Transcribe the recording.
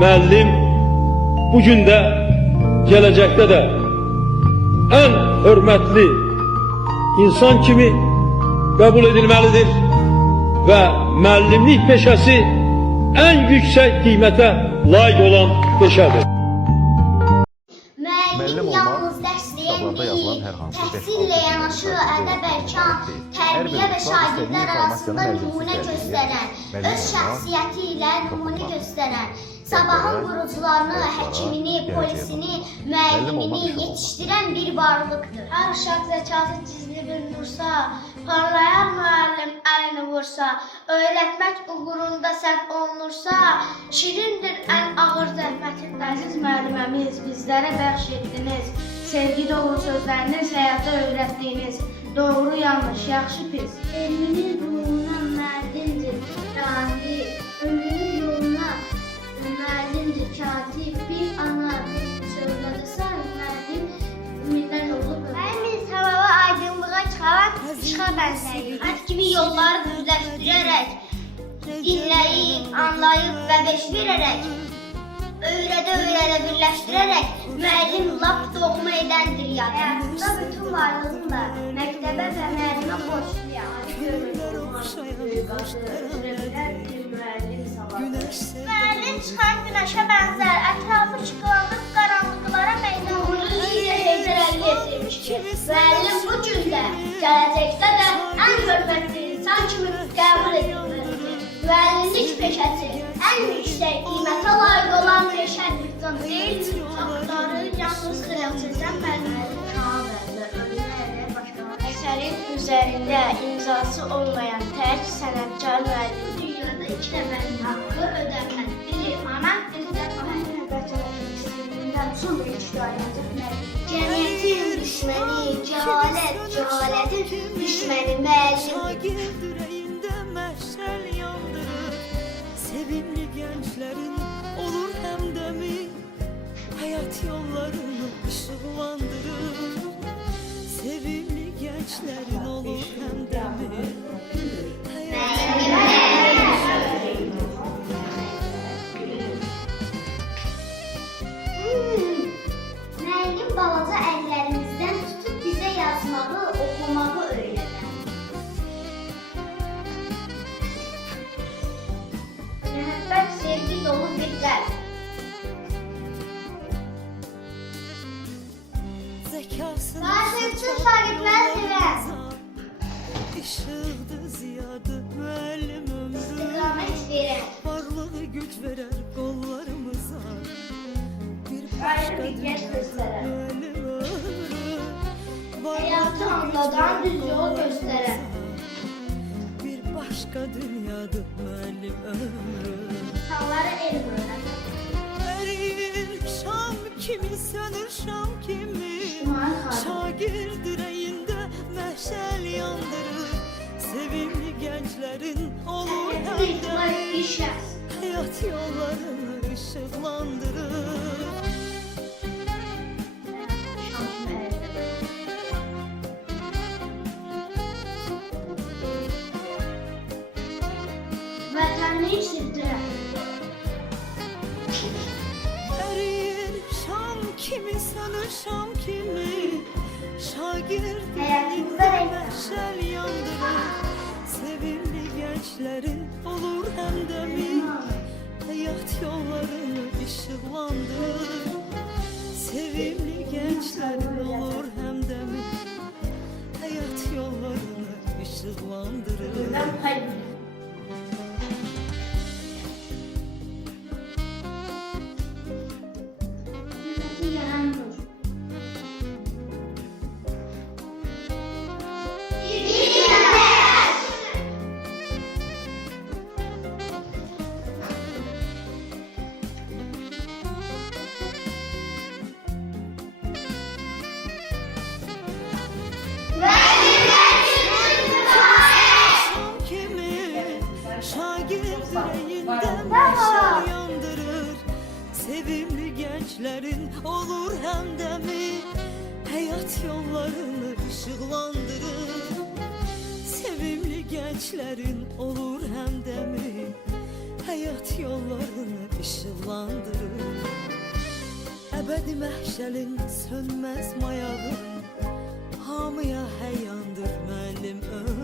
müəllim bugün də, gələcəkdə də ən hörmətli insan kimi qəbul edilməlidir və müəllimlik peşəsi ən yüksək qiymətə layiq olan peşədir. Müəllim yalnız dərs deyən deyil, təhsillə yanaşı ədəb-ərkan, tərbiyə və şagirdlər arasında nümunə göstərən, öz şəxsiyyəti ilə nümunə göstərən, sabahın qurucularını, həkimini, polisini, müəllimini yetişdirən bir varlıqdır. Hər uşaq zəkası gizli bilmirsə, parlayan müəllim əlini vursa, öyrətmək uğrunda sərf olunursa, şirindir ən ağır zəhmətin. Əziz müəlliməmiz, bizlərə bəxş etdiniz. Sevgi dolu sözləriniz həyata öyrətdiyiniz. Doğru, yanlış, yaxşı, pis. Elminin ruhuna müəllimdir, rahib, ömrünün yoluna müəllimdir, katib, bir ana söylədirsə, müəllim ümidən olur. Müəllim səbəbi aydınlığa çıxaraq işığa bənzəyir. At kimi yolları düzləşdirərək, dinləyib, anlayıb və beş verərək, öyrədə birləşdirərək, müəllim lap doğma edəndir yad. Həyatımda bütün varlığımla məktəbə və müəllimə borçluyam. Müəllim çıxan günəşə bənzər, ətrafı çıqılanıb qaranlıqlara meydan Bunu ilə heydər əlli etmiş ki, müəllim bu gündə, gələcəkdə də ən hörmətli insan kimi qəbul edilməlidir. Müəllimlik peşəsi ən yüksək qiymətə layiq olan peşədir. deyil, haqları yalnız xilafsizdən müəllimlərin əsərin üzərində imzası olmayan tək sənətkar müəllim Dünyada iki nəfərin haqqı ödənməz. Biri ana, biri də müəllim. istədiyindən sonra işgaliyyətin Cəmiyyətin düşməni, cəhalətin düşməni müəllim. Şagird yüreğinde meşal yandırır. Sevimli gençlerin olur hem de mi? Hayat yollarını ışıklandırır. Sevimli gençlerin olur hem de mi? Müəllim balaca əllərimizdən tutub bizə yazmağı, oxumağı öyrədər. Məhəbbət, sevgi dolu bir qəlb. Zekasını Bazen bütün şagirdler sever. Işıldı ziyadı müellim ömrü. İstiqamət verər. Varlığı güç verer kollarımıza. Bir Ayrı başka bir yer göstərər. müellim ömrü. Həyatı anladan düz yol göstərər. Bir başka dünyadı müellim ömrü. İnsanlara elm öyrədər. Erir şam kimi sönür şam kimi. İctimai xadim. Şagird yüreğinde meşal yandırır. Sevimli gençlerin olur Həyatı hem ictimai de bir şəxs. hayat yollarını ışıklandırır. Şansını əldə. Vətənini sevdirər. Erir şam kimi sönür şam kimi. Şagird Hayatımızda yüreğinde renk. meşal yandırır. Sevimli gençlerin olur hem de mi? Hayat yollarını ışıklandırır. Sevimli gençlerin olur hem de mi? Hayat yollarını ışıklandırır. Ben payım. Yaran nur. Şam kimi şagird yüreğinde meşal yandırır. Sevimli gençlerin olur hem de mi? Hayat yollarını ışıklandırır. Sevimli gençlerin olur hem de mi? həyat yollarını işıqlandırır. Əbədi məhşəlin sönməz mayağı hamıya həyandır müəllim ömrü.